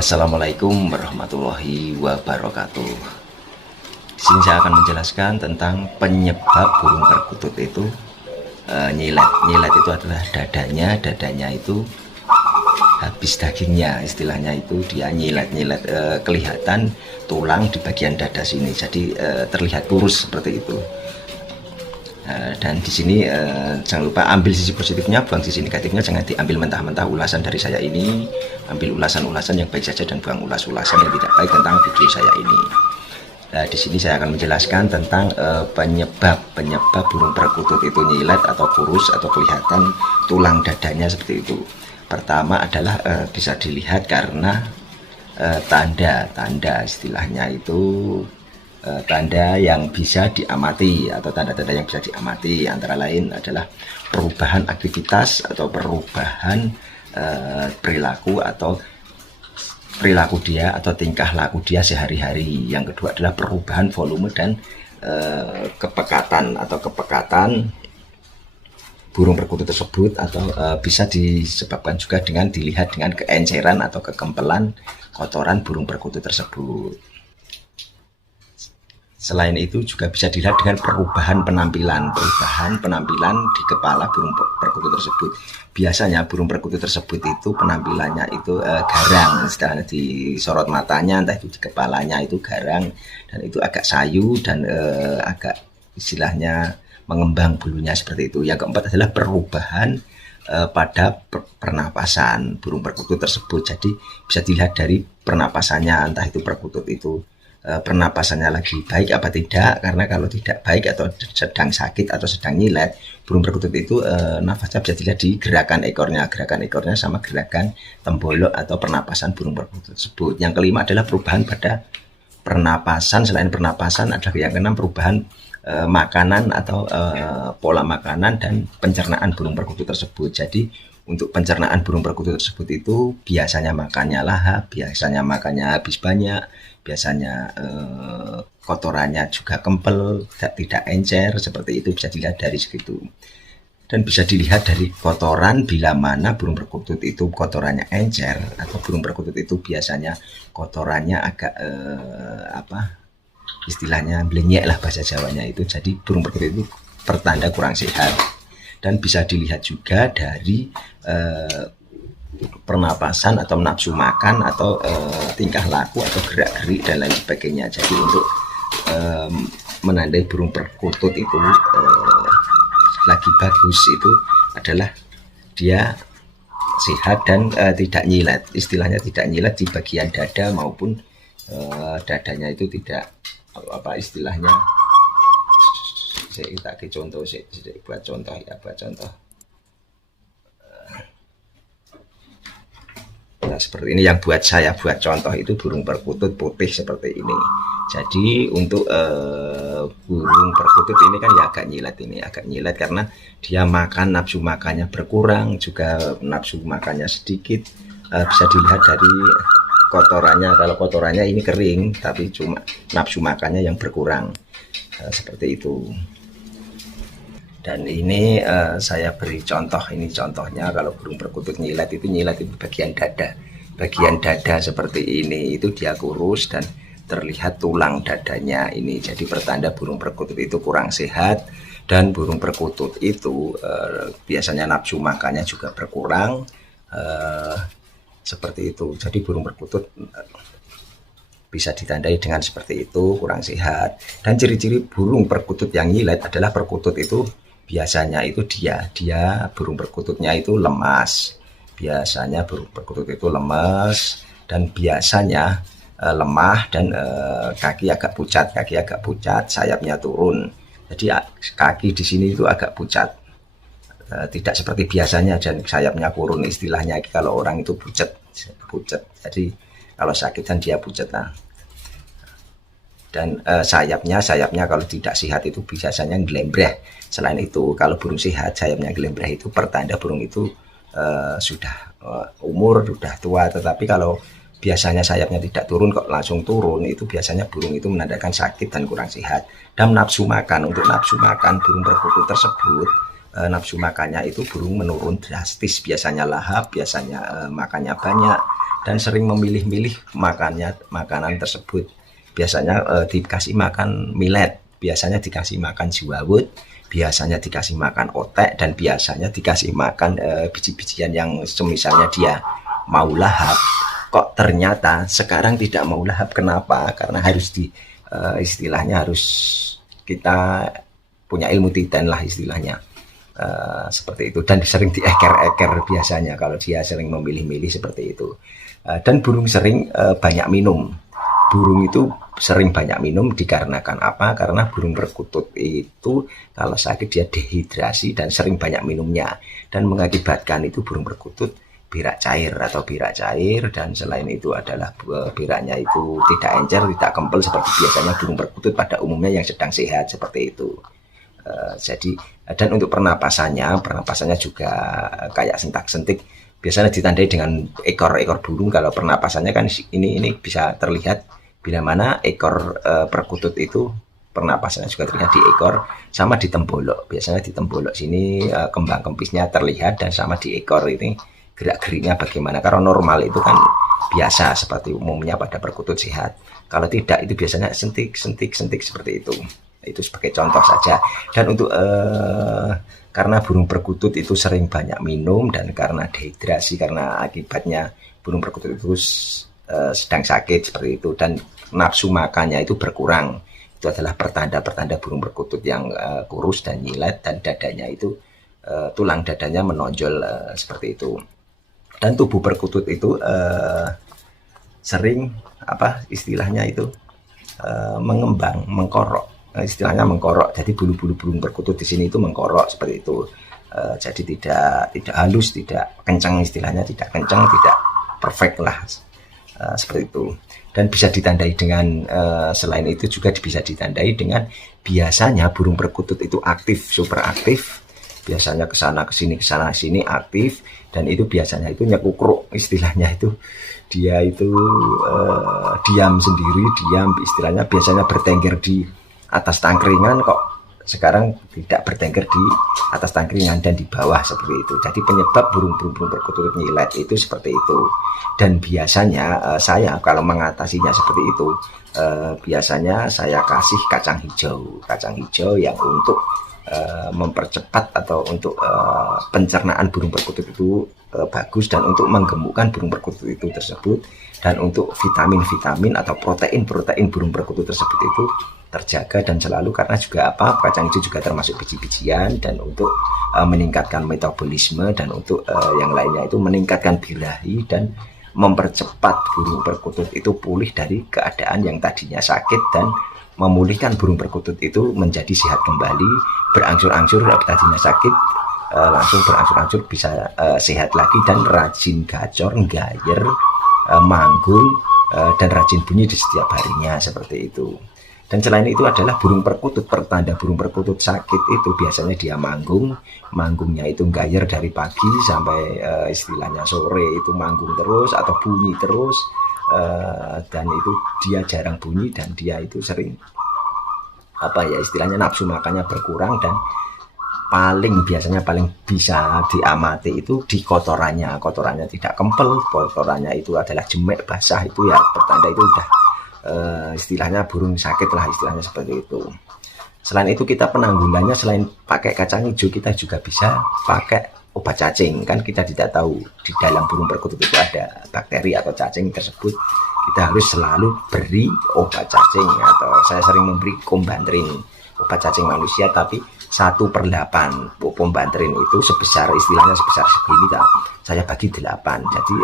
Assalamualaikum warahmatullahi wabarakatuh. Di sini saya akan menjelaskan tentang penyebab burung perkutut itu nyilet. Nyilet itu adalah dadanya itu habis dagingnya, istilahnya itu dia nyilet kelihatan tulang di bagian dada sini, jadi terlihat kurus seperti itu. Dan di sini jangan lupa ambil sisi positifnya, buang sisi negatifnya, jangan diambil mentah-mentah ulasan dari saya ini. Ambil ulasan-ulasan yang baik saja dan buang ulas-ulasan yang tidak baik tentang video saya ini. Nah, di sini saya akan menjelaskan tentang penyebab burung perkutut itu nyilet atau kurus atau kelihatan tulang dadanya seperti itu. Pertama adalah bisa dilihat karena tanda istilahnya itu tanda yang bisa diamati atau tanda-tanda yang bisa diamati, antara lain adalah perubahan aktivitas atau perubahan perilaku dia atau tingkah laku dia sehari-hari. Yang kedua adalah perubahan volume dan kepekatan burung perkutut tersebut, atau bisa disebabkan juga dengan dilihat dengan keenceran atau kekempelan kotoran burung perkutut tersebut. Selain itu juga bisa dilihat dengan perubahan penampilan di kepala burung perkutut tersebut. Biasanya burung perkutut tersebut itu penampilannya itu garang, istilahnya di sorot matanya, entah itu di kepalanya itu garang dan itu agak sayu dan agak istilahnya mengembang bulunya seperti itu. Yang keempat adalah perubahan pada pernapasan burung perkutut tersebut. Jadi bisa dilihat dari pernapasannya, entah itu perkutut itu pernapasannya lagi baik apa tidak, karena kalau tidak baik atau sedang sakit atau sedang nyilet, burung perkutut itu nafasnya bisa dilihat di gerakan ekornya sama gerakan tembolok atau pernapasan burung perkutut tersebut. Yang kelima adalah perubahan pada pernapasan. Selain pernapasan adalah yang keenam perubahan makanan atau pola makanan dan pencernaan burung perkutut tersebut. Jadi untuk pencernaan burung perkutut tersebut itu biasanya makannya lahap, biasanya makannya habis banyak, biasanya kotorannya juga kempel, tidak encer, seperti itu bisa dilihat dari segitu. Dan bisa dilihat dari kotoran bila mana burung perkutut itu kotorannya encer atau burung perkutut itu biasanya kotorannya agak istilahnya blenyek lah bahasa Jawanya itu. Jadi burung perkutut itu pertanda kurang sehat. Dan bisa dilihat juga dari pernapasan atau nafsu makan atau tingkah laku atau gerak-gerik dan lain sebagainya. Jadi untuk menandai burung perkutut itu lagi bagus itu adalah dia sehat dan tidak nyilet. Istilahnya tidak nyilet di bagian dada maupun dadanya itu tidak istilahnya. Saya tak contoh, saya buat contoh. Nah, seperti ini yang saya buat contoh itu burung perkutut putih seperti ini. Jadi untuk burung perkutut ini kan ya agak nyilet karena dia makan, nafsu makannya berkurang, juga nafsu makannya sedikit. Bisa dilihat dari kotorannya. Kalau kotorannya ini kering, tapi cuma nafsu makannya yang berkurang, seperti itu. Dan ini saya beri contoh, ini contohnya kalau burung perkutut nyilet itu bagian dada seperti ini, itu dia kurus dan terlihat tulang dadanya ini. Jadi pertanda burung perkutut itu kurang sehat, dan burung perkutut itu biasanya nafsu makannya juga berkurang, seperti itu. Jadi burung perkutut bisa ditandai dengan seperti itu, kurang sehat. Dan ciri-ciri burung perkutut yang nyilet adalah perkutut itu biasanya itu dia burung perkututnya itu lemas. Biasanya burung perkutut itu lemas dan biasanya lemah dan kaki agak pucat, sayapnya turun. Jadi kaki di sini itu agak pucat. Tidak seperti biasanya dan sayapnya kurun, istilahnya kalau orang itu pucat. Jadi kalau sakit kan dia pucat. Nah, dan sayapnya kalau tidak sehat itu biasanya gelembreh. Selain itu kalau burung sehat sayapnya gelembreh itu pertanda burung itu sudah umur, sudah tua. Tetapi kalau biasanya sayapnya tidak turun kok langsung turun, itu biasanya burung itu menandakan sakit dan kurang sehat. Dan nafsu makan, untuk nafsu makan burung perkutut tersebut, nafsu makannya itu burung menurun drastis, biasanya lahap, biasanya makannya banyak dan sering memilih-milih makanan tersebut. Biasanya dikasih makan millet, biasanya dikasih makan jewawut, biasanya dikasih makan otek, dan biasanya dikasih makan biji-bijian yang semisalnya dia mau lahap. Kok ternyata sekarang tidak mau lahap, kenapa? Karena harus istilahnya harus kita punya ilmu titen lah istilahnya, seperti itu, dan sering dieker-eker biasanya kalau dia sering memilih-milih seperti itu. Dan burung sering banyak minum. Burung itu sering banyak minum dikarenakan apa? Karena burung perkutut itu kalau sakit dia dehidrasi dan sering banyak minumnya, dan mengakibatkan itu burung perkutut berak cair, dan selain itu adalah beraknya itu tidak encer, tidak kempel seperti biasanya burung perkutut pada umumnya yang sedang sehat, seperti itu. Jadi, dan untuk pernapasannya juga kayak sentak-sentik, biasanya ditandai dengan ekor burung. Kalau pernapasannya kan ini bisa terlihat bila mana ekor perkutut itu pernapasannya juga terlihat di ekor sama di tembolok. Biasanya di tembolok sini kembang kempisnya terlihat, dan sama di ekor ini gerak-geriknya bagaimana. Karena normal itu kan biasa seperti umumnya pada perkutut sehat. Kalau tidak itu biasanya sentik seperti itu. Itu sebagai contoh saja. Dan untuk karena burung perkutut itu sering banyak minum dan karena dehidrasi, karena akibatnya burung perkutut itu sedang sakit seperti itu, dan nafsu makannya itu berkurang. Itu adalah pertanda-pertanda burung perkutut yang kurus dan nyilet, dan dadanya itu tulang dadanya menonjol seperti itu. Dan tubuh perkutut itu sering istilahnya itu mengembang, mengkorok, istilahnya mengkorok. Jadi bulu-bulu burung perkutut di sini itu mengkorok seperti itu. Jadi tidak halus, tidak kencang, istilahnya tidak kencang, tidak perfect lah, seperti itu. Dan bisa ditandai dengan selain itu juga bisa ditandai dengan biasanya burung perkutut itu aktif, super aktif. Biasanya kesana sini aktif, dan itu biasanya itu nyekukruk, istilahnya itu dia itu diam sendiri, istilahnya biasanya bertengger di atas tangkringan, kok sekarang tidak bertengger di atas tangkringan dan di bawah seperti itu. Jadi penyebab burung perkutut nyilet itu seperti itu. Dan biasanya saya kalau mengatasinya seperti itu, biasanya saya kasih kacang hijau yang untuk mempercepat atau untuk pencernaan burung perkutut itu bagus, dan untuk menggemukkan burung perkutut itu tersebut, dan untuk vitamin atau protein burung perkutut tersebut itu terjaga dan selalu. Karena juga kacang hijau juga termasuk biji-bijian, dan untuk meningkatkan metabolisme, dan untuk yang lainnya itu meningkatkan birahi dan mempercepat burung perkutut itu pulih dari keadaan yang tadinya sakit, dan memulihkan burung perkutut itu menjadi sehat kembali, berangsur-angsur tadinya sakit langsung berangsur-angsur bisa sehat lagi, dan rajin gacor, gayer, manggung, dan rajin bunyi di setiap harinya seperti itu. Dan selain itu adalah burung perkutut, pertanda burung perkutut sakit itu biasanya dia manggungnya itu gayer dari pagi sampai istilahnya sore, itu manggung terus atau bunyi terus. Dan itu dia jarang bunyi, dan dia itu sering istilahnya nafsu makannya berkurang, dan biasanya paling bisa diamati itu di kotorannya tidak kempel, kotorannya itu adalah jemek basah, itu ya pertanda itu udah istilahnya burung sakit lah, istilahnya seperti itu. Selain itu kita penanggulannya selain pakai kacang hijau, kita juga bisa pakai obat cacing. Kan kita tidak tahu di dalam burung perkutut itu ada bakteri atau cacing tersebut, kita harus selalu beri obat cacing, atau saya sering memberi kombantrin, obat cacing manusia, tapi 1/8 kombantrin itu istilahnya sebesar segini, saya bagi 8, jadi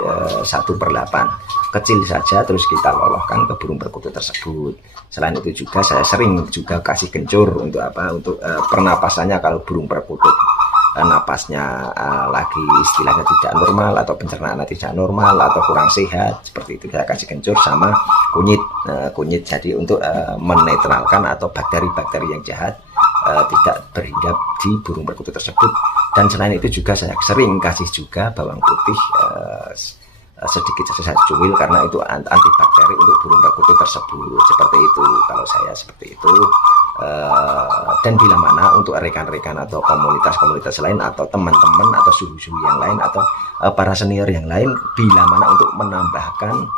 1/8 kecil saja, terus kita lolohkan ke burung perkutut tersebut. Selain itu juga saya sering juga kasih kencur untuk untuk pernapasannya. Kalau burung perkutut napasnya lagi istilahnya tidak normal, atau pencernaannya tidak normal, atau kurang sehat seperti itu, saya kasih kencur sama kunyit, jadi untuk menetralkan atau bakteri-bakteri yang jahat tidak berhinggap di burung perkutut tersebut. Dan selain itu juga saya sering kasih juga bawang putih sedikit saja saya cuil karena itu antibakteri untuk burung perkutut tersebut, seperti itu kalau saya seperti itu. Dan bila mana untuk rekan-rekan atau komunitas-komunitas lain atau teman-teman atau suhu-suhu yang lain atau para senior yang lain, bila mana untuk menambahkan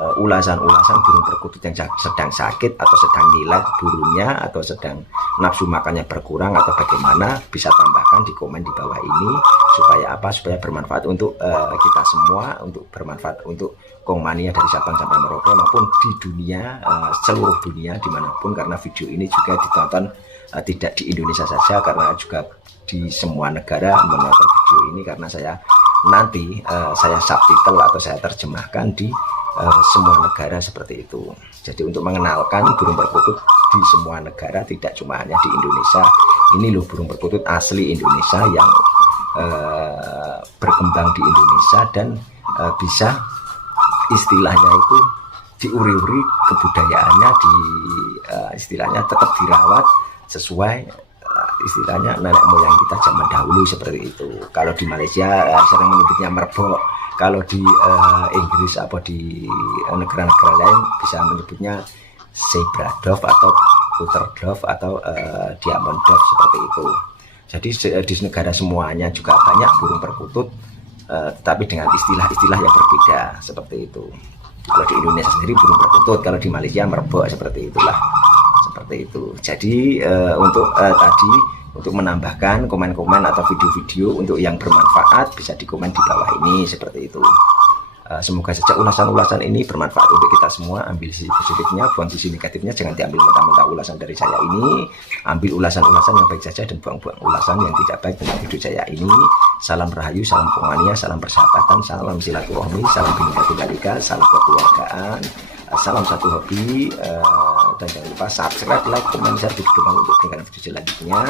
ulasan-ulasan burung perkutut yang sedang sakit atau sedang gila burungnya atau sedang nafsu makannya berkurang atau bagaimana, bisa tambahkan di komen di bawah ini supaya apa, supaya bermanfaat untuk kita semua, untuk bermanfaat untuk Kongmania dari Sabang sampai Merauke maupun di dunia, seluruh dunia dimanapun, karena video ini juga ditonton tidak di Indonesia saja, karena juga di semua negara menonton video ini, karena saya nanti saya subtitle atau saya terjemahkan di semua negara seperti itu. Jadi untuk mengenalkan burung perkutut di semua negara, tidak cuma hanya di Indonesia. Ini loh burung perkutut asli Indonesia yang berkembang di Indonesia dan bisa istilahnya itu diuri-uri kebudayaannya, istilahnya tetap dirawat sesuai istilahnya nenek moyang kita zaman dahulu seperti itu. Kalau di Malaysia sering menyebutnya merbok, kalau di Inggris apa di negara-negara lain bisa menyebutnya zebra dove atau puter dove atau diamond dove seperti itu. Jadi di negara semuanya juga banyak burung perkutut, tetapi dengan istilah-istilah yang berbeda seperti itu. Kalau di Indonesia sendiri burung perkutut, kalau di Malaysia merbok, seperti itulah, seperti itu. Jadi tadi untuk menambahkan komen-komen atau video-video untuk yang bermanfaat bisa dikomen di bawah ini seperti itu. Semoga saja ulasan-ulasan ini bermanfaat untuk kita semua. Ambil sisi positifnya, buang sisi negatifnya. Jangan diambil mentah-mentah ulasan dari saya ini. Ambil ulasan-ulasan yang baik saja dan buang-buang ulasan yang tidak baik tentang video saya ini. Salam Rahayu, salam Kongmania, salam persahabatan, salam silaturahmi, salam Bhinneka Tunggal Ika, salam kekeluargaan, salam satu hobi, dan jangan lupa subscribe, like, komen, share video untuk mendengarkan video selanjutnya.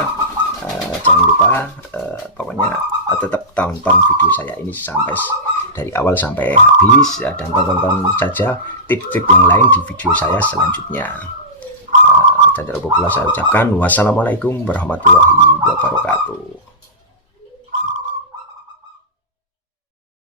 Jangan lupa pokoknya tetap tonton video saya ini sampai dari awal sampai habis, dan tonton saja tips-tips yang lain di video saya selanjutnya. Dan dari pula saya ucapkan wassalamualaikum warahmatullahi wabarakatuh.